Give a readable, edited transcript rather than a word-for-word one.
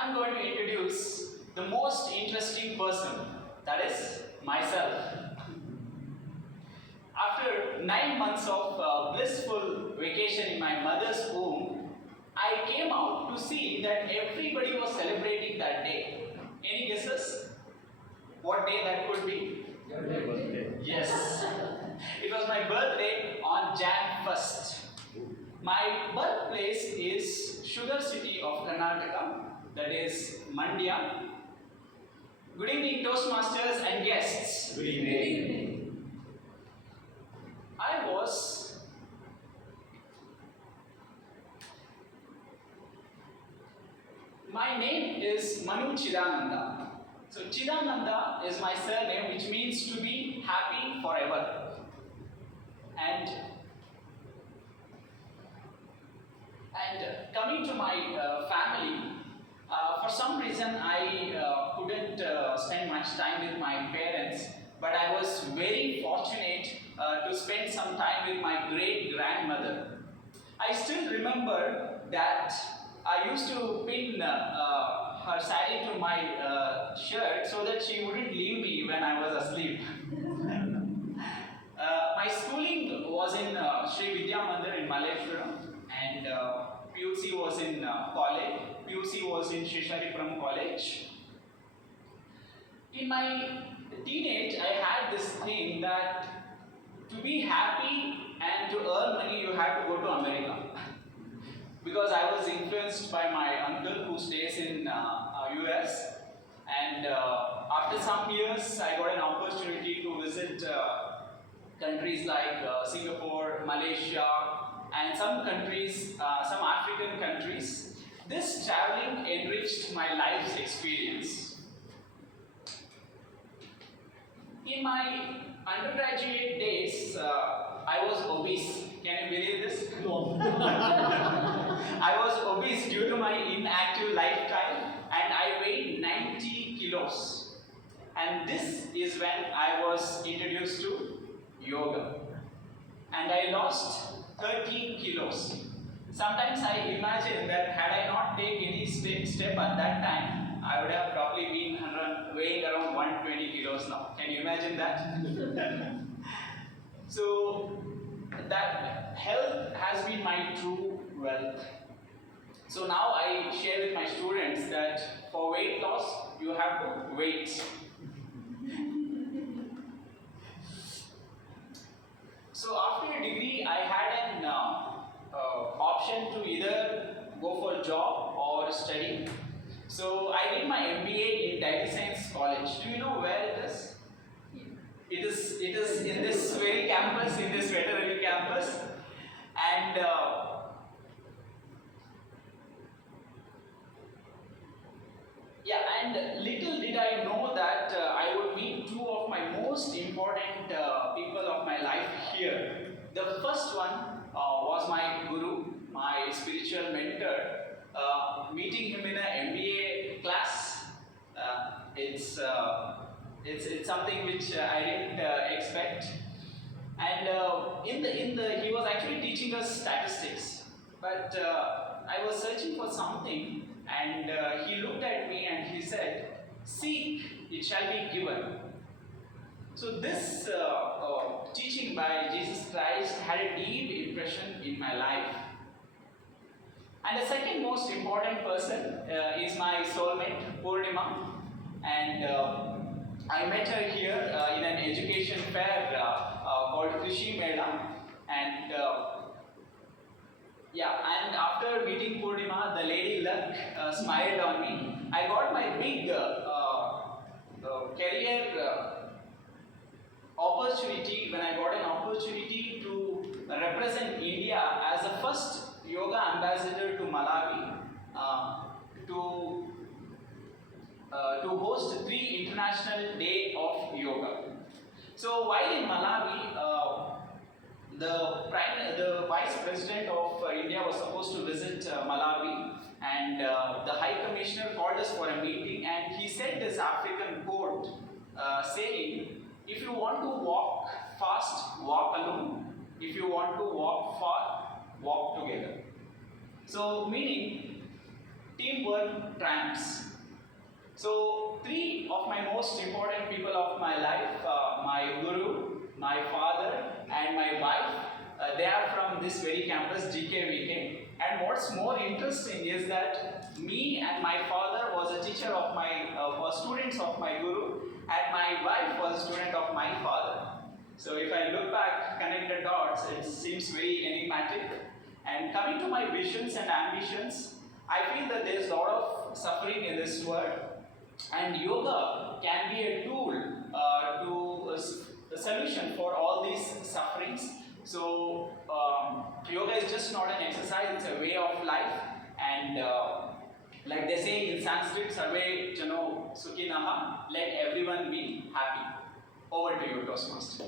I'm going to introduce the most interesting person, that is myself. After 9 months of blissful vacation in my mother's home, I came out to see that everybody was celebrating that day. Any guesses? What day that could be? Your birthday. Yes. It was my birthday on Jan 1st. My birthplace is Sugar City of Karnataka, that is Mandya. Good evening, Toastmasters and guests. Good evening. My name is Manu Chidananda. So Chidananda is my surname, which means to be happy forever. And coming to my family, for some reason I couldn't spend much time with my parents, but I was very fortunate to spend some time with my great grandmother. I still remember that I used to pin her sari to my shirt so that she wouldn't leave me when I was asleep. My schooling was in Sri Vidya Mandir in Malleshwaram, and PUC was in college. PUC was in Shisharipuram College. In my teenage, I had this thing that to be happy and to earn money, you have to go to America. Because I was influenced by my uncle who stays in US, and after some years, I got an opportunity to visit countries like Singapore, Malaysia, and some countries, some African countries. This traveling enriched my life's experience. In my undergraduate days, I was obese. Can you believe this? No. I was obese due to my inactive lifestyle, and I weighed 90 kilos. And this is when I was introduced to yoga. And I lost 13 kilos. Sometimes I imagine that had I not taken any step at that time, I would have probably been weighing around 120 kilos now. Can you imagine that? So, that health has been my true wealth. So now I share with my students that for weight loss, you have to wait. So after a degree, I had an option to either go for a job or study. So I did my MBA in Dairy Science College. Do you know where it is? It is in this very campus, in this veterinary campus, and little did I know that I would meet two of my most important people of my life here. The first one was my guru, my spiritual mentor. Meeting him in an MBA class, it's something which I didn't expect. And he was actually teaching us statistics. But I was searching for something, and he looked at me and he said, "Seek, it shall be given." So this teaching by Jesus Christ had a deep impression in my life. And the second most important person is my soulmate, Purnima. And I met her here in an education fair called Krishi Mela. And and after meeting Purnima, the lady luck smiled on me. I got my big career opportunity when I got an opportunity to represent India as the first yoga ambassador to Malawi to host 3 International Day of Yoga. So while in Malawi, the Vice President of India was supposed to visit Malawi, and the High Commissioner called us for a meeting, and he said this African quote saying, "If you want to walk fast, walk alone. If you want to walk far, walk together." So meaning, teamwork triumphs. So, three of my most important people of my life, my guru, my father, and my wife, they are from this very campus, GKVK. And what's more interesting is that me and my father was a teacher of my, was students of my guru, and my wife was a student of my father. So, if I look back, connect the dots, it seems very enigmatic. And coming to my visions and ambitions, I feel that there is a lot of suffering in this world. And yoga can be a tool to a solution for all these sufferings. So yoga is just not an exercise; it's a way of life. And like they say in Sanskrit, "Sarve jano sukhinaha," let everyone be happy. Over to you, Toastmaster.